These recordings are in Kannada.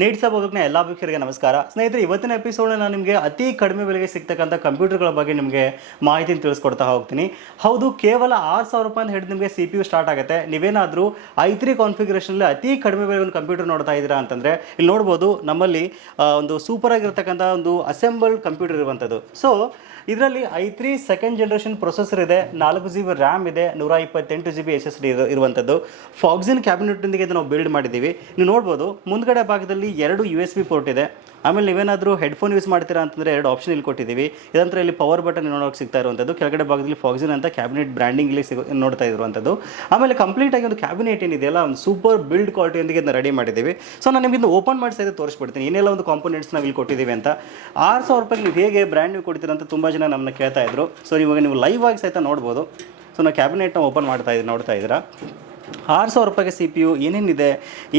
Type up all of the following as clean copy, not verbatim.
ನೀಡ್ಸ ಬೋಗಕ್ನ ಎಲ್ಲ ವೀಕ್ಷಕರಿಗೆ ನಮಸ್ಕಾರ ಸ್ನೇಹಿತರೆ. ಇವತ್ತಿನ ಎಪಿಸೋಡ್ ನಾನು ನಿಮಗೆ ಅತಿ ಕಡಿಮೆ ಬೆಲೆಗೆ ಸಿಗ್ತಕ್ಕಂಥ ಕಂಪ್ಯೂಟರ್ಗಳ ಬಗ್ಗೆ ನಿಮಗೆ ಮಾಹಿತಿನ ತಿಳಿಸ್ಕೊಡ್ತಾ ಹೋಗ್ತೀನಿ. ಹೌದು, ಕೇವಲ 6,000 ರೂಪಾಯಿ ಹಿಡಿದು ನಿಮಗೆ CPU ಸ್ಟಾರ್ಟ್ ಆಗುತ್ತೆ. ನೀವೇನಾದರೂ i3 ಕಾನ್ಫಿಗರೇಷನಲ್ಲಿ ಅತಿ ಕಡಿಮೆ ಬೆಲೆ ಒಂದು ಕಂಪ್ಯೂಟರ್ ನೋಡ್ತಾ ಇದ್ದೀರಾ ಅಂತಂದರೆ ಇಲ್ಲಿ ನೋಡ್ಬೋದು ನಮ್ಮಲ್ಲಿ ಒಂದು ಸೂಪರ್ ಆಗಿರ್ತಕ್ಕಂಥ ಒಂದು ಅಸೆಂಬಲ್ಡ್ ಕಂಪ್ಯೂಟರ್ ಇರುವಂಥದ್ದು. ಸೊ ಇದರಲ್ಲಿ i3 ಸೆಕೆಂಡ್ ಜನರೇಷನ್ ಪ್ರೊಸೆಸರ್ ಇದೆ, 4 GB ರ್ಯಾಮ್ ಇದೆ, 128 GB SSD ಇರುವಂಥದ್ದು. ಫಾಕ್ಸಿನ್ ಕ್ಯಾಬಿನೆಟ್ನೊಂದಿಗೆ ನಾವು ಬಿಲ್ಡ್ ಮಾಡಿದ್ದೀವಿ. ನೀವು ನೋಡ್ಬೋದು ಮುಂದ್ಗಡೆ ಭಾಗದಲ್ಲಿ 2 USB ಪೋರ್ಟ್ ಇದೆ. ಆಮೇಲೆ ನೀವೇನಾದರೂ ಹೆಡ್ಫೋನ್ ಯೂಸ್ ಮಾಡ್ತೀರಾ ಅಂತಂದರೆ 2 ಆಪ್ಷನ್ ಇಲ್ಲಿ ಕೊಟ್ಟಿದ್ದೀವಿ. ಇದಂತರ ಇಲ್ಲಿ ಪವರ್ ಬಟನ್ ನೋಡೋಕೆ ಸಿಗ್ತಾ ಇರುವಂಥದ್ದು. ಕೆಳಗಡೆ ಭಾಗದಲ್ಲಿ ಫಾಕ್ಸಿನ್ ಅಂತ ಕ್ಯಾಬಿನೆಟ್ ಬ್ರ್ಯಾಂಡಿಂಗ್ ಇಲ್ಲಿ ನೋಡ್ತಾ ಇರುವಂಥದ್ದು. ಆಮೇಲೆ ಕಂಪ್ಲೀಟ್ ಆಗಿ ಒಂದು ಕ್ಯಾಬಿನೆಟ್ ಏನಿದೆಯಲ್ಲ ಒಂದು ಸೂಪರ್ ಬಿಲ್ಡ್ ಕ್ವಾಲಿಟಿಯೊಂದಿಗೆ ಇದನ್ನ ರೆಡಿ ಮಾಡಿದ್ದೀವಿ. ಸೊ ನಾನು ನಿಮಗೆ ಓಪನ್ ಮಾಡಿ ಸಹಿತ ತೋರಿಸ್ಬಿಡ್ತೀನಿ ಏನೆಲ್ಲ ಒಂದು ಕಾಂಪೋನೆಂಟ್ಸ್ ನಾವು ಇಲ್ಲಿ ಕೊಟ್ಟಿದ್ದೀವಿ ಅಂತ. 6,000 ರೂಪಾಯಿ ನೀವು ಹೇಗೆ ಬ್ರ್ಯಾಂಡ್ ನೀವು ಕೊಡ್ತೀರಾ ಅಂತ ತುಂಬ ಜನ ನಮ್ಮನ್ನ ಕೇಳ್ತಾ ಇದ್ರು. ಸೊ ಇವಾಗ ನೀವು ಲೈವ್ ಆಗಿ ಸಹಿತ ನೋಡ್ಬೋದು. ಸೊ ನಾವು ಕ್ಯಾಬಿನೆಟ್ನ ಓಪನ್ ನೋಡ್ತಾ ಇದ್ದೀರಾ. 6,000 ರೂಪಾಯಿಗೆ CPU ಏನೇನಿದೆ,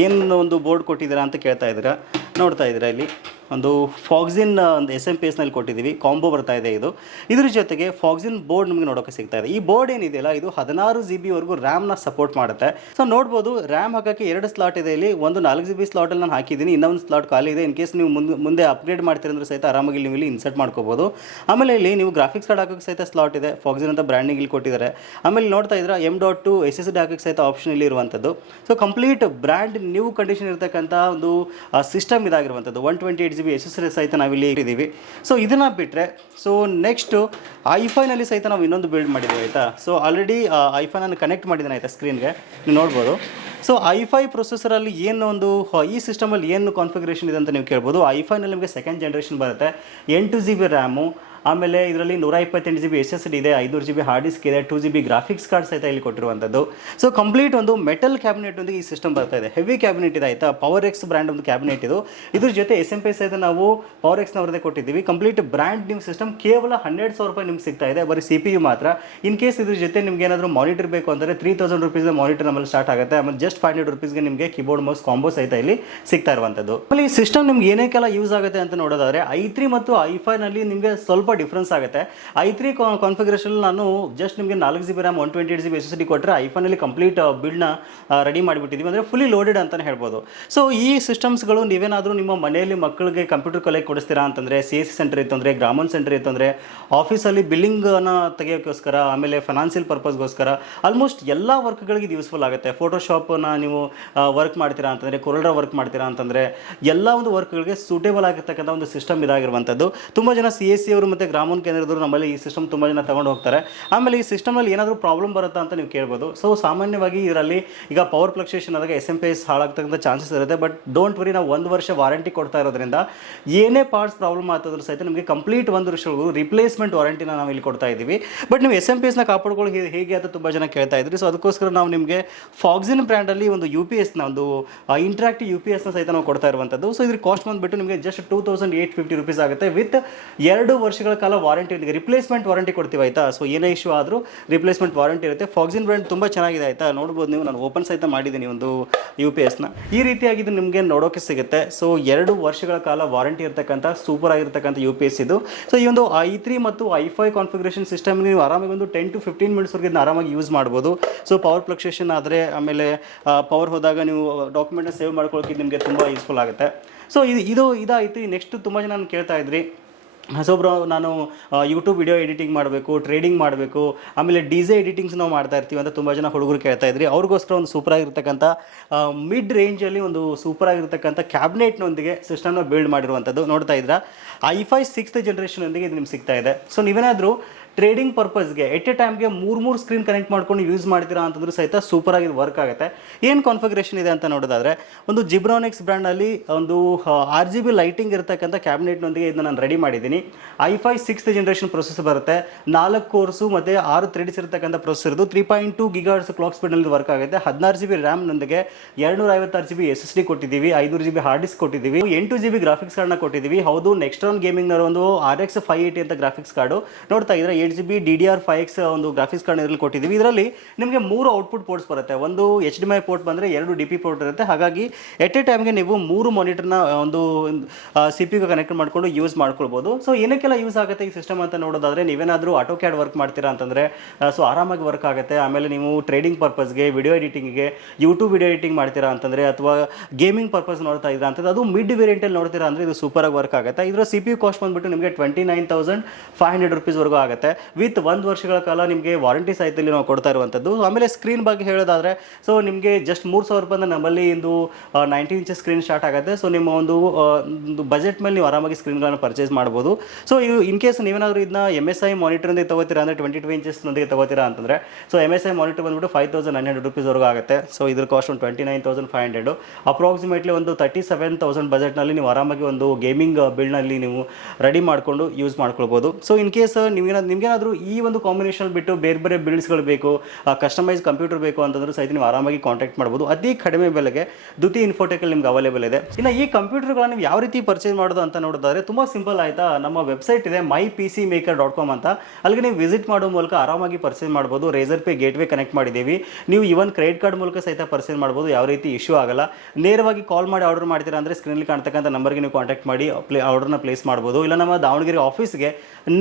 ಏನು ಒಂದು ಬೋರ್ಡ್ ಕೊಟ್ಟಿದ್ದೀರಾ ಅಂತ ಕೇಳ್ತಾ ಇದ್ದೀರಾ. ನೋಡ್ತಾ ಇದ್ದೀರಾ ಇಲ್ಲಿ ಒಂದು ಫಾಕ್ಸಿನ್ ಒಂದು SMPSನಲ್ಲಿ ಕೊಟ್ಟಿದ್ದೀವಿ. ಕಾಂಬೋ ಬರ್ತಾ ಇದೆ ಇದು. ಇದ್ರ ಜೊತೆಗೆ ಫಾಕ್ಸಿನ್ ಬೋರ್ಡ್ ನಿಮಗೆ ನೋಡೋಕೆ ಸಿಗ್ತಾ ಇದೆ. ಈ ಬೋರ್ಡ್ ಏನಿದೆಯಲ್ಲ ಇದು 16 GB ವರೆಗೂ ರ್ಯಾಮ್ನ ಸಪೋರ್ಟ್ ಮಾಡುತ್ತೆ. ಸೊ ನೋಡ್ಬೋದು ರ್ಯಾಮ್ ಹಾಕೋಕ್ಕೆ 2 ಸ್ಲಾಟ್ ಇದೆ. ಇಲ್ಲಿ ಒಂದು 4 GB ಸ್ಲಾಟಲ್ಲಿ ನಾನು ಹಾಕಿದ್ದೀನಿ, ಇನ್ನೊಂದು ಸ್ಲಾಟ್ ಖಾಲಿ ಇದೆ. ಇನ್ ಕೇಸ್ ನೀವು ಮುಂದೆ ಅಪ್ಗ್ರೇಡ್ ಮಾಡ್ತೀರಂದ್ರೆ ಸಹಿತ ಆರಾಮಾಗಿ ನೀವು ಇಲ್ಲಿ ಇನ್ಸರ್ಟ್ ಮಾಡ್ಕೋಬೋದು. ಆಮೇಲೆ ಇಲ್ಲಿ ನೀವು ಗ್ರಾಫಿಕ್ಸ್ ಕಾರ್ಡ್ ಹಾಕೋಕ್ಕೆ ಸಹಿತ ಸ್ಲಾಟ್ ಇದೆ. ಫಾಕ್ಸಿನ್ ಅಂತ ಬ್ರ್ಯಾಂಡಿಂಗ್ ಇಲ್ಲಿ ಕೊಟ್ಟಿದ್ದಾರೆ. ಆಮೇಲೆ ನೋಡ್ತಾ ಇದ್ರೆ M.2 SSD ಹಾಕೋಕ್ಕೆ ಸಹಿತ ಆಪ್ಷನ್ ಇಲ್ಲಿ ಇರುವಂಥದ್ದು. So complete brand new condition ಇರತಕ್ಕಂಥ ಒಂದು ಸಿಸ್ಟಮ್ ಇದಾಗಿರುವಂಥದ್ದು. 128 GB SSD ಸಹಿತ ನಾವಿಲ್ಲಿ ಇಟ್ಟಿದ್ದೀವಿ. ಸೊ ಇದನ್ನು ಬಿಟ್ಟರೆ ಸೊ ನೆಕ್ಸ್ಟು i5ನಲ್ಲಿ ಸಹಿತ ನಾವು ಇನ್ನೊಂದು ಬಿಲ್ಡ್ ಮಾಡಿದ್ದೀವಿ ಆಯಿತಾ. ಸೊ ಆಲ್ರೆಡಿ i5 ಕನೆಕ್ಟ್ ಮಾಡಿದ್ದೀನಿ ಆಯಿತಾ ಸ್ಕ್ರೀನ್ಗೆ, ನೀವು ನೋಡ್ಬೋದು. ಸೊ i5 ಪ್ರೊಸೆಸರಲ್ಲಿ ಏನು ಒಂದು ಈ ಸಿಸ್ಟಮಲ್ಲಿ ಏನು ಕಾನ್ಫಿಗರೇಷನ್ ಇದೆ ಅಂತ ನೀವು ಕೇಳ್ಬೋದು. i5ನಲ್ಲಿ ನಿಮಗೆ ಸೆಕೆಂಡ್ ಜನರೇಷನ್ ಬರುತ್ತೆ, 8 GB ರ್ಯಾಮು, ಆಮೇಲೆ ಇದರಲ್ಲಿ 128 GB SSD ಇದೆ, 500 GB ಹಾರ್ಡ್ ಡಿಸ್ಕ್ ಇದೆ, 2 GB ಗ್ರಾಫಿಕ್ಸ್ ಕಾರ್ಡ್ ಸಹಿತ ಇಲ್ಲಿ ಕೊಟ್ಟಿರುವಂಥದ್ದು. ಸೊ ಕಂಪ್ಲೀಟ್ ಒಂದು ಮೆಟಲ್ ಕ್ಯಾಬಿನೆಟ್ ಒಂದಿಗೆ ಈ ಸಿಸ್ಟಮ್ ಬರ್ತಾ ಇದೆ. ಹೆವಿ ಕ್ಯಾಬಿನೆಟ್ ಇದೆ ಆಯಿತಾ. ಪವರ್ ಎಕ್ಸ್ ಬ್ರ್ಯಾಂಡ್ ಒಂದು ಕ್ಯಾಬಿನೆಟ್ ಇದು. ಇದ್ರ ಜೊತೆ SMPS ಸಹಿತ ನಾವು ಪವರ್ ಎಕ್ಸ್ನವ್ರದ್ದೇ ಕೊಟ್ಟಿದ್ದೀವಿ. ಕಂಪ್ಲೀಟ್ ಬ್ರ್ಯಾಂಡ್ ನಿಮ್ಮ ಸಿಸ್ಟಮ್ ಕೇವಲ 12,000 ರೂಪಾಯಿ ನಿಮ್ಗೆ ಸಿಗ್ತಾ ಇದೆ, ಬರೀ CPU ಮಾತ್ರ. ಇನ್ ಕೇಸ್ ಇದ್ರ ಜೊತೆ ನಿಮ್ಗೆ ಏನಾದರೂ ಮಾನಿಟರ್ ಬೇಕು ಅಂದರೆ 3,000 ರೂಪೀಸ್ ಮಾನಿಟರ್ ನಮ್ಮಲ್ಲಿ ಸ್ಟಾರ್ಟ್ ಆಗುತ್ತೆ. ಆಮೇಲೆ ಜಸ್ಟ್ 500 ರೂಪೀಸ್ಗೆ ನಿಮಗೆ ಕೀಬೋರ್ಡ್ ಮೌಸ್ ಕಾಂಬೋ ಸಹಿತ ಇಲ್ಲಿ ಸಿಗ್ತಾ ಇರುವಂಥದ್ದು. ಆಮೇಲೆ ಈ ಸಿಸ್ಟಮ್ ನಿಮ್ಗೆ ಏನಕ್ಕೆಲ್ಲ ಯೂಸ್ ಆಗುತ್ತೆ ಅಂತ ನೋಡೋದಾದ್ರೆ i3 ಮತ್ತು i5ನಲ್ಲಿ ನಿಮಗೆ ಸ್ವಲ್ಪ ಡಿಫ್ರೆನ್ಸ್ ಆಗುತ್ತೆ. i3 ಕಾನ್ಫಿಗರೇಷನ್ ನಾನು ಜಸ್ಟ್ ನಿಮಗೆ 4 GB ರ್ಯಾಮ್ 128 GB SSD ಕೊಟ್ಟರೆ i5ನಲ್ಲಿ ಕಂಪ್ಲೀಟ್ ಬಿಲ್ಡ್ನ ರೆಡಿ ಮಾಡಿಬಿಟ್ಟಿದ್ದೀವಿ, ಅಂದರೆ ಫುಲ್ಲಿ ಲೋಡೆಡ್ ಅಂತಲೇ ಹೇಳ್ಬೋದು. ಸೊ ಈ ಸಿಸ್ಟಮ್ಸ್ಗಳು ನೀವೇನಾದರೂ ನಿಮ್ಮ ಮನೆಯಲ್ಲಿ ಮಕ್ಕಳಿಗೆ ಕಂಪ್ಯೂಟರ್ ಕಲಿಯಕ್ಕೆ ಕೊಡಿಸ್ತೀರಾ ಅಂತಂದರೆ, CSC ಸೆಂಟರ್ ಇತ್ತು ಅಂದರೆ, ಗ್ರಾಮನ್ ಸೆಂಟರ್ ಇತ್ತು ಅಂದರೆ, ಆಫೀಸಲ್ಲಿ ಬಿಲ್ಲಿಂಗನ್ನು ತೆಗೆಯೋಕ್ಕೋಸ್ಕರ, ಆಮೇಲೆ ಫೈನಾನ್ಷಿಯಲ್ ಪರ್ಪಸ್ಗೋಸ್ಕರ ಆಲ್ಮೋಸ್ಟ್ ಎಲ್ಲ ವರ್ಕ್ಗಳಿಗೆ ಇದು ಯೂಸ್ಫುಲ್ ಆಗುತ್ತೆ. ಫೋಟೋಶಾಪನ್ನು ನೀವು ವರ್ಕ್ ಮಾಡ್ತೀರಾ ಅಂತಂದರೆ, ಕೊರಲ್ಡ್ರಾ ವರ್ಕ್ ಮಾಡ್ತೀರಾ ಅಂತಂದರೆ ಎಲ್ಲ ಒಂದು ವರ್ಕ್ಗಳಿಗೆ ಸೂಟೇಬಲ್ ಆಗಿರ್ತಕ್ಕಂಥ ಒಂದು ಸಿಸ್ಟಮ್ ಇದಾಗಿರುವಂಥದ್ದು. ತುಂಬ ಜನ CSC ಅವರು ಮತ್ತು ಗ್ರಾಮೀಣ ಕೇಂದ್ರದವರು ನಮ್ಮಲ್ಲಿ ಈ ಸಿಸ್ಟಮ್ ತುಂಬ ಜನ ತಗೊಂಡು ಹೋಗ್ತಾರೆ. ಆಮೇಲೆ ಈ ಸಿಸ್ಟಮಲ್ಲಿ ಏನಾದರೂ ಪ್ರಾಬ್ಲಮ್ ಬರುತ್ತಾ ಅಂತ ನೀವು ಕೇಳ್ಬೋದು. ಸೊ ಸಾಮಾನ್ಯವಾಗಿ ಇದರಲ್ಲಿ ಈಗ ಪವರ್ ಫ್ಲಕ್ಚುಯೇಷನ್ ಆದಾಗ SMPS ಹಾಳಾಗ್ತಕ್ಕಂಥ ಚಾನ್ಸಸ್ ಇರುತ್ತೆ. ಬಟ್ ಡೋಂಟ್ ವರಿ, ನಾವು 1 ವರ್ಷ ವಾರಂಟಿ ಕೊಡ್ತಾ ಇರೋದ್ರಿಂದ ಏನೇ ಪಾರ್ಟ್ಸ್ ಪ್ರಾಬ್ಲಮ್ ಆಗ್ತದ್ರೂ ಸಹಿತ ನಿಮಗೆ ಕಂಪ್ಲೀಟ್ 1 ವರ್ಷವರೆಗೂ ರಿಪ್ಲೇಸ್ಮೆಂಟ್ ವಾರಂಟಿನ ನಾವು ಇಲ್ಲಿ ಕೊಡ್ತಾ ಇದ್ದೀವಿ. ಬಟ್ ನೀವು SMPSನ ಕಾಪಾಡ್ಕೊಳ್ಳಿ ಹೇಗೆ ಅಂತ ತುಂಬ ಜನ ಕೇಳ್ತಾ ಇದ್ರಿ. ಸೊ ಅದಕ್ಕೋಸ್ಕರ ನಾವು ನಿಮಗೆ ಫಾಕ್ಸಿನ್ ಬ್ರ್ಯಾಂಡಲ್ಲಿ ಒಂದು UPSನ ಒಂದು ಇಂಟ್ರಾಕ್ಟಿವ್ UPSನ ಸಹಿತ ನಾವು ಕೊಡ್ತಾ ಇರುವಂಥದ್ದು. ಸೊ ಇದ್ರ ಕಾಸ್ಟ್ ಬಂದುಬಿಟ್ಟು ನಿಮಗೆ ಜಸ್ಟ್ 2,850 ರೂಪೀಸ್ ಆಗುತ್ತೆ ವಿತ್ 2 ವರ್ಷಗಳ ಕಾಲ ವಾರಂಟಿ. ರಿಪ್ಲೇಸ್ಮೆಂಟ್ ವಾರಂಟಿ ಕೊಡ್ತೀವಿ ಆಯಿತಾ. ಸೊ ಏನೇ ಇಶ್ಯೂ ಆದರೂ ರಿಪ್ಲೇಸ್ಮೆಂಟ್ ವಾರಂಟಿ ಇರುತ್ತೆ. ಫಾಕ್ಸಿನ್ ಬ್ರ್ಯಾಂಡ್ ತುಂಬ ಚೆನ್ನಾಗಿದೆ ಆಯಿತಾ. ನೋಡ್ಬೋದು ನೀವು, ನಾನು ಓಪನ್ ಸಹಿತ ಮಾಡಿದ್ದೀನಿ ಒಂದು UPSನ. ಈ ರೀತಿಯಾಗಿ ಇದು ನಿಮಗೆ ನೋಡೋಕೆ ಸಿಗುತ್ತೆ. ಸೊ 2 ವರ್ಷಗಳ ಕಾಲ ವಾರಂಟಿ ಇರತಕ್ಕಂಥ ಸೂಪರ್ ಆಗಿರ್ತಕ್ಕಂಥ UPS ಇದು. ಸೊ ಈ ಒಂದು i3 ಮತ್ತು i5 ಕಾನ್ಫಿಗರೇಷನ್ ಸಿಸ್ಟಮ್ ನೀವು ಆರಾಮಾಗಿ ಒಂದು 10 to 15 ಮಿನಿಟ್ಸ್ವರೆಗೆ ಇದನ್ನ ಆರಾಮಾಗಿ ಯೂಸ್ ಮಾಡ್ಬೋದು. ಸೊ ಪವರ್ ಫ್ಲಕ್ಚುಯೇಷನ್ ಆದರೆ, ಆಮೇಲೆ ಪವರ್ ಹೋದಾಗ ನೀವು ಡಾಕ್ಯುಮೆಂಟ್ನ ಸೇವ್ ಮಾಡ್ಕೊಳ್ಳೋಕೆ ನಿಮಗೆ ತುಂಬ ಯೂಸ್ಫುಲ್ ಆಗುತ್ತೆ. ಸೊ ಇದಾಯಿತು. ನೆಕ್ಸ್ಟ್ ತುಂಬ ಜನ ನಾನು ಕೇಳ್ತಾ ಇದ್ರಿ, ಸೊ ಬ್ರೋ ನಾನು ಯೂಟ್ಯೂಬ್ ವಿಡಿಯೋ ಎಡಿಟಿಂಗ್ ಮಾಡಬೇಕು, ಟ್ರೇಡಿಂಗ್ ಮಾಡಬೇಕು, ಆಮೇಲೆ DJ ಎಡಿಟಿಂಗ್ಸ್ ನಾವು ಮಾಡ್ತಾ ಇರ್ತೀವಿ ಅಂತ ತುಂಬ ಜನ ಹುಡುಗರು ಕೇಳ್ತಾ ಇದ್ರಿ. ಅವ್ರಿಗೋಸ್ಕರ ಒಂದು ಸೂಪರ್ ಆಗಿರ್ತಕ್ಕಂಥ ಮಿಡ್ ರೇಂಜಲ್ಲಿ ಒಂದು ಸೂಪರ್ ಆಗಿರ್ತಕ್ಕಂಥ ಕ್ಯಾಬಿನೆಟ್ನೊಂದಿಗೆ ಸಿಸ್ಟಮ್ನ ಬಿಲ್ಡ್ ಮಾಡಿರುವಂಥದ್ದು. ನೋಡ್ತಾ ಇದ್ರೆ i5 6th ಜನರೇಷನ್ನೊಂದಿಗೆ ಇದು ನಿಮ್ಗೆ ಸಿಗ್ತಾ ಇದೆ. ಸೊ ನೀವೇನಾದರೂ ಟ್ರೇಡಿಂಗ್ ಪರ್ಪಸ್ಗೆ ಎಟ್ ಎ ಟೈಮ್ಗೆ 3 ಸ್ಕ್ರೀನ್ ಕನೆಕ್ಟ್ ಮಾಡ್ಕೊಂಡು ಯೂಸ್ ಮಾಡ್ತೀರಾ ಅಂತಂದ್ರೂ ಸಹಿತ ಸೂಪರಾಗಿ ವರ್ಕ್ ಆಗುತ್ತೆ. ಏನು ಕಾನ್ಫಿಗರೇಷನ್ ಇದೆ ಅಂತ ನೋಡೋದಾದರೆ, ಒಂದು ಜಿಬ್ರಾನಿಕ್ಸ್ ಬ್ರ್ಯಾಂಡಲ್ಲಿ ಒಂದು RGB ಲೈಟಿಂಗ್ ಇರತಕ್ಕಂಥ ಕ್ಯಾಬಿನೆಟ್ನೊಂದಿಗೆ ಇದನ್ನ ನಾನು ರೆಡಿ ಮಾಡಿದ್ದೀನಿ. i5 6th ಜನರೇಷನ್ ಪ್ರೊಸೆಸರ್ ಬರುತ್ತೆ, 4 ಕೋರ್ಸು ಮತ್ತು 6 ಥ್ರೆಡ್ಸ್ ಇರತಕ್ಕಂಥ ಪ್ರೊಸೆಸರ್ ಇದು. 3.2 GHz ಕ್ಲಾಕ್ ಸ್ಪೀಡ್ನಲ್ಲಿ ವರ್ಕ್ ಆಗುತ್ತೆ. 16 GB ರ್ಯಾಮ್ನೊಂದಿಗೆ 256 GB SSD ಕೊಟ್ಟಿದ್ದೀವಿ, 500 GB ಹಾರ್ಡ್ ಡಿಸ್ಕ್ ಕೊಟ್ಟಿದ್ದೀವಿ, 8 GB ಗ್ರಾಫಿಕ್ಸ್ ಕಾರ್ಡ್ನ ಕೊಟ್ಟಿದ್ದೀವಿ. ಹೌದು, ನೆಕ್ಸ್ಟ್ರಾನ್ ಗೇಮಿಂಗ್ನ ಒಂದು RX 580 ಅಂತ ಗ್ರಾಫಿಕ್ಸ್ ಕಾರ್ಡು. ನೋಡ್ತಾ ಇದ್ರೆ 8GB DDR5X ಒಂದು ಗ್ರಾಫಿಕ್ಸ್ ಕಾರ್ಡ್ ಇದರಲ್ಲಿ ಕೊಟ್ಟಿದ್ದೀವಿ. ಇದರಲ್ಲಿ ನಿಮಗೆ 3 ಔಟ್ಪುಟ್ ಪೋರ್ಟ್ಸ್ ಬರುತ್ತೆ. ಒಂದು HDMI ಪೋರ್ಟ್ ಬಂದರೆ 2 DP ಪೋರ್ಟ್ ಇರುತ್ತೆ. ಹಾಗಾಗಿ ಎಟ್ ಎ ಟೈಮ್ಗೆ ನೀವು 3 ಮಾನಿಟರ್ನ ಒಂದು CPU ಕನೆಕ್ಟ್ ಮಾಡಿಕೊಂಡು ಯೂಸ್ ಮಾಡ್ಕೊಳ್ಬೋದು. ಸೊ ಏನಕ್ಕೆಲ್ಲ ಯೂಸ್ ಆಗುತ್ತೆ ಈ ಸಿಸ್ಟಮ್ ಅಂತ ನೋಡೋದಾದರೆ, ನೀವೇನಾದರೂ ಆಟೋ ಕ್ಯಾಡ್ ವರ್ಕ್ ಮಾಡ್ತೀರಾ ಅಂತಂದರೆ ಸೊ ಆರಾಮಾಗಿ ವರ್ಕ್ ಆಗುತ್ತೆ. ಆಮೇಲೆ ನೀವು ಟ್ರೇಡಿಂಗ್ ಪರ್ಪಸ್ಗೆ, ವಿಡಿಯೋ ಎಡಿಟಿಂಗ್ಗೆ, ಯೂಟ್ಯೂಬ್ ವಿಡಿಯೋ ಎಡಿಟಿಂಗ್ ಮಾಡ್ತೀರಾ ಅಂತಂದರೆ, ಅಥವಾ ಗೇಮಿಂಗ್ ಪರ್ಪಸ್ ನೋಡ್ತಾ ಇದ್ದೀರಾ ಅಂತಂದರೆ, ಅದು ಮಿಡ್ ವೇರಿಯಂಟಲ್ಲಿ ನೋಡ್ತೀರಾ ಅಂದರೆ ಇದು ಸೂಪರಾಗಿ ವರ್ಕ್ ಆಗುತ್ತೆ. ಇದರ CPU ಕಾಸ್ಟ್ ಬಂದುಬಿಟ್ಟು ನಿಮಗೆ 29,500 ರುಪೀಸ್ವರೆಗೂ ಆಗುತ್ತೆ. ವಿತ್ 1 ವರ್ಷಗಳ ಕಾಲ ನಿಮಗೆ ವಾರಂಟಿ ಸಹಿತಲ್ಲಿ ನಾವು ಕೊಡ್ತಾ ಇರುವಂಥದ್ದು. ಆಮೇಲೆ ಸ್ಕ್ರೀನ್ ಬಗ್ಗೆ ಹೇಳೋದಾದರೆ, ಸೊ ನಿಮಗೆ ಜಸ್ಟ್ 3,000 ರೂಪಾಯಿಂದ ನಮ್ಮಲ್ಲಿ ಒಂದು 19 ಇಂಚ್ ಸ್ಕ್ರೀನ್ ಸ್ಟಾರ್ಟ್ ಆಗುತ್ತೆ. ಸೊ ನಿಮ್ಮ ಒಂದು ಬಜೆಟ್ ಮೇಲೆ ನೀವು ಆರಾಮಾಗಿ ಸ್ಕ್ರೀನ್ಗಳನ್ನು ಪರ್ಚೇಸ್ ಮಾಡ್ಬೋದು. ಸೊ ಇನ್ ಕೇಸ್ ನೀವೇನಾದರೂ ಇದನ್ನ MSI ಮಾನಿಟರ್ನಿಂದ ತಗೋತೀರಾ ಅಂದರೆ 22 ಇಂಚಸ್ನೊಂದಿಗೆ ತಗೋತೀರಾ ಅಂತಂದರೆ, ಸೊ MSI ಮಾನಿಟರ್ ಬಂದುಬಿಟ್ಟು 5,900 ರುಪೀಸ್ವರೆಗೂ ಆಗುತ್ತೆ. ಸೊ ಇದ್ರ ಕಾಸ್ಟ್ ಒಂದು 29,500. ಅಪ್ರಾಕ್ಸಿಮೇಟ್ಲಿ ಒಂದು 37,000 ಬಜೆಟ್ನಲ್ಲಿ ನೀವು ಆರಾಮಾಗಿ ಒಂದು ಗೇಮಿಂಗ್ ಬಿಲ್ಡ್ನಲ್ಲಿ ನೀವು ರೆಡಿ ಮಾಡಿಕೊಂಡು ಯೂಸ್ ಮಾಡ್ಕೊಳ್ಬೋದು. ಸೊ ಇನ್ ಕೇಸ್ ನಿಮಗೇನಾದರೂ ಈ ಒಂದು ಕಾಂಬಿನೇಷನ್ ಬಿಟ್ಟು ಬೇರೆ ಬೇರೆ ಬಿಲ್ಡ್ಸ್ಗಳು ಬೇಕು, ಕಸ್ಟಮೈಸ್ ಕಂಪ್ಯೂಟರ್ ಬೇಕು ಅಂತಂದ್ರೆ ಸಹಿತ ನೀವು ಆರಾಮಾಗಿ ಕಾಂಟ್ಯಾಕ್ಟ್ ಮಾಡ್ಬೋದು. ಅತಿ ಕಡಿಮೆ ಬೆಲೆಗೆ ದ್ಯುತಿ ಇನ್ಫೋಟೆಕಲ್ಲಿ ನಿಮ್ಗೆ ಅವೈಲೇಬಲ್ ಇದೆ. ಇನ್ನು ಈ ಕಂಪ್ಯೂಟರ್ಗಳನ್ನ ನೀವು ಯಾವ ರೀತಿ ಪರ್ಚೇಸ್ ಮಾಡೋದು ಅಂತ ನೋಡೋದಾದ್ರೆ ತುಂಬ ಸಿಂಪಲ್ ಆಯಿತಾ. ನಮ್ಮ ವೆಬ್ಸೈಟ್ ಇದೆ mypcmaker.com ಅಂತ. ಅಲ್ಲಿಗೆ ನೀವು ವಿಸಿಟ್ ಮಾಡೋ ಮೂಲಕ ಆರಾಮಾಗಿ ಪರ್ಚೇಸ್ ಮಾಡ್ಬೋದು. ರೇಸರ್ ಪೇ ಗೇಟ್ವೇ ಕನೆಕ್ಟ್ ಮಾಡಿದ್ದೀವಿ. ನೀವು ಇವನ್ ಕ್ರೆಡಿಟ್ ಕಾರ್ಡ್ ಮೂಲಕ ಸಹಿತ ಪರ್ಚೇಸ್ ಮಾಡ್ಬೋದು. ಯಾವ ರೀತಿ ಇಶ್ಯೂ ಆಗಲ್ಲ. ನೇರವಾಗಿ ಕಾಲ್ ಮಾಡಿ ಆರ್ಡರ್ ಮಾಡ್ತೀರಾ ಅಂದರೆ ಸ್ಕ್ರೀನಲ್ಲಿ ಕಾಣ್ತಕ್ಕಂಥ ನಂಬರ್ಗೆ ನೀವು ಕಾಂಟ್ಯಾಕ್ಟ್ ಮಾಡಿ ಆರ್ಡರ್ನ ಪ್ಲೇಸ್ ಮಾಡ್ಬೋದು. ಇಲ್ಲ ನಮ್ಮ ದಾವಣಗೆರೆ ಆಫೀಸ್ಗೆ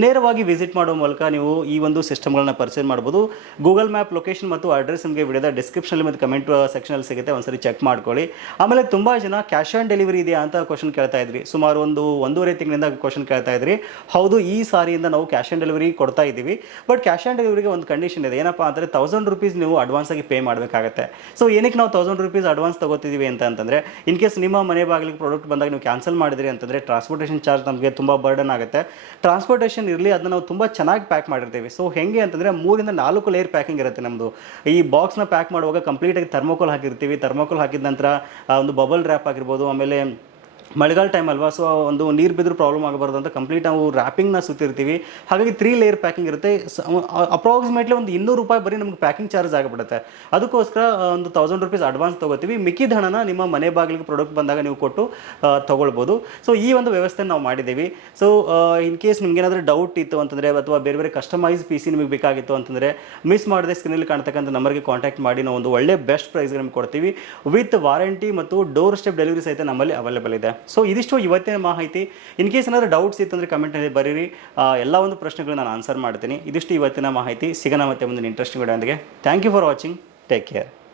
ನೇರವಾಗಿ ವಿಸಿಟ್ ಮಾಡೋ ಮೂಲಕ ನೀವು ಈ ಒಂದು ಸಿಸ್ಟಮ್ಗಳನ್ನ ಪರ್ಚೇಸ್ ಮಾಡ್ಬೋದು. ಗೂಗಲ್ ಮ್ಯಾಪ್ ಲೊಕೇಶನ್ ಮತ್ತು ಅಡ್ರೆಸ್ ನಿಮಗೆ ವಿಡಿಯೋದ ಡಿಸ್ಕ್ರಿಪ್ಷನಲ್ಲಿ ಮತ್ತು ಕಮೆಂಟ್ ಸೆಕ್ಷನಲ್ಲಿ ಸಿಗುತ್ತೆ. ಒಂದ್ಸರಿ ಚೆಕ್ ಮಾಡ್ಕೊಳ್ಳಿ. ಆಮೇಲೆ ತುಂಬ ಜನ ಕ್ಯಾಶ್ ಆನ್ ಡೆಲಿವರಿ ಇದೆಯಾ ಅಂತ ಕ್ವಶನ್ ಕೇಳ್ತಾ ಇದ್ರಿ. ಸುಮಾರು 1.5 ತಿಂಗಳಿಂದ ಕ್ವಶನ್ ಕೇಳ್ತಾ ಇದ್ರಿ. ಹೌದು, ಈ ಸಾರಿಯಿಂದ ನಾವು ಕ್ಯಾಶ್ ಆನ್ ಡೆಲಿವರಿ ಕೊಡ್ತಾ ಇದ್ದೀವಿ. ಬಟ್ ಕ್ಯಾಶ್ ಆನ್ ಡೆಲಿವರಿಗೆ ಒಂದು ಕಂಡೀಷನ್ ಇದೆ. ಏನಪ್ಪ ಅಂದರೆ 1,000 ರೂಪೀಸ್ ನೀವು ಅಡ್ವಾನ್ಸ್ ಆಗಿ ಪೇ ಮಾಡಬೇಕಾಗತ್ತೆ. ಸೊ ಏನಕ್ಕೆ ನಾವು 1,000 ರೂಪೀಸ್ ಅಡ್ವಾನ್ಸ್ ತಗೋತಿದ್ದೀವಿ ಅಂತಂದರೆ, ಇನ್ ಕೇಸ್ ನಿಮ್ಮ ಮನೆ ಬಾಗಿಲಿಗೆ ಪ್ರಾಡಕ್ಟ್ ಬಂದಾಗ ನೀವು ಕ್ಯಾನ್ಸಲ್ ಮಾಡಿದ್ರಿ ಅಂತಂದರೆ ಟ್ರಾನ್ಸ್ಪೋರ್ಟೇಷನ್ ಚಾರ್ಜ್ ನಮಗೆ ತುಂಬ ಬರ್ಡನ್ ಆಗುತ್ತೆ. ಟ್ರಾನ್ಸ್ಪೋರ್ಟೇಷನ್ ಇರಲಿ, ಅದನ್ನ ನಾವು ತುಂಬ ಚೆನ್ನಾಗಿ ಪ್ಯಾಕ್ ಮಾಡಿರ್ತೀವಿ. ಸೊ ಹೆಂಗೆ ಅಂತಂದರೆ 3 ಇಂದ 4 ಲೇಯರ್ ಪ್ಯಾಕಿಂಗ್ ಇರುತ್ತೆ ನಮ್ಮದು. ಈ ಬಾಕ್ಸ್ನ ಪ್ಯಾಕ್ ಮಾಡುವಾಗ ಕಂಪ್ಲೀಟಾಗಿ ಥರ್ಮೋಕೋಲ್ ಹಾಕಿರ್ತೀವಿ. ಥರ್ಮೋಕೋಲ್ ಹಾಕಿದ ನಂತರ ಒಂದು ಬಬಲ್ ರ್ಯಾಪ್ ಆಗಿರ್ಬೋದು. ಆಮೇಲೆ ಮಳೆಗಾಲ ಟೈಮ್ ಅಲ್ವಾ, ಸೊ ಒಂದು ನೀರು ಬಿದ್ದರೂ ಪ್ರಾಬ್ಲಮ್ ಆಗಬಾರ್ದು ಅಂತ ಕಂಪ್ಲೀಟ್ ನಾವು ರ್ಯಾಪಿಂಗ್ನ ಸುತ್ತಿರ್ತೀವಿ. ಹಾಗಾಗಿ 3 ಲೇಯರ್ ಪ್ಯಾಕಿಂಗ್ ಇರುತ್ತೆ. ಅಪ್ರಾಕ್ಸಿಮೇಟ್ಲಿ ಒಂದು 200 ರೂಪಾಯಿ ಬರೀ ನಮ್ಗೆ ಪ್ಯಾಕಿಂಗ್ ಚಾರ್ಜ್ ಆಗಿಬಿಡುತ್ತೆ. ಅದಕ್ಕೋಸ್ಕರ ಒಂದು 1,000 ರೂಪೀಸ್ ಅಡ್ವಾನ್ಸ್ ತೊಗೋತೀವಿ. ಮಿಕ್ಕಿದ ಹಣನ ನಿಮ್ಮ ಮನೆ ಬಾಗಿಲಿಗೆ ಪ್ರಾಡಕ್ಟ್ ಬಂದಾಗ ನೀವು ಕೊಟ್ಟು ತೊಗೊಳ್ಬೋದು. ಸೊ ಈ ಒಂದು ವ್ಯವಸ್ಥೆ ನಾವು ಮಾಡಿದ್ದೀವಿ. ಸೊ ಇನ್ ಕೇಸ್ ನಿಮ್ಗೇನಾದರೂ ಡೌಟ್ ಇತ್ತು ಅಂತಂದರೆ, ಅಥವಾ ಬೇರೆ ಬೇರೆ ಕಸ್ಟಮೈಸ್ PC ನಿಮಗೆ ಬೇಕಾಗಿತ್ತು ಅಂತಂದರೆ, ಮಿಸ್ ಮಾಡದೆ ಸ್ಕ್ರೀನಲ್ಲಿ ಕಾಣ್ತಕ್ಕಂಥ ನಂಬರ್ಗೆ ಕಾಂಟ್ಯಾಕ್ಟ್ ಮಾಡಿ ನಾವು ಒಂದು ಒಳ್ಳೆ ಬೆಸ್ಟ್ ಪ್ರೈಸ್ಗೆ ನಿಮ್ಗೆ ಕೊಡ್ತೀವಿ. ವಿತ್ ವಾರಂಟಿ ಮತ್ತು ಡೋರ್ ಸ್ಟೆಪ್ ಡೆಲಿವರಿ ಸಹಿತ ನಮ್ಮಲ್ಲಿ ಅವೈಲೇಬಲ್ ಇದೆ. ಸೊ ಇದಿಷ್ಟು ಇವತ್ತಿನ ಮಾಹಿತಿ. ಇನ್ ಕೇಸ್ ಏನಾದರೂ ಡೌಟ್ಸ್ ಇತ್ತು ಅಂದರೆ ಕಮೆಂಟ್ನಲ್ಲಿ ಬರೀರಿ. ಎಲ್ಲ ಒಂದು ಪ್ರಶ್ನೆಗಳು ನಾನು ಆನ್ಸರ್ ಮಾಡ್ತೀನಿ. ಇದಿಷ್ಟು ಇವತ್ತಿನ ಮಾಹಿತಿ. ಸಿಗೋಣ ಮತ್ತೆ ಮುಂದಿನ ಇಂಟ್ರೆಸ್ಟಿಂಗ್ ವಿಡಿಯೋದೊಂದಿಗೆ. Thank you for watching. Take care.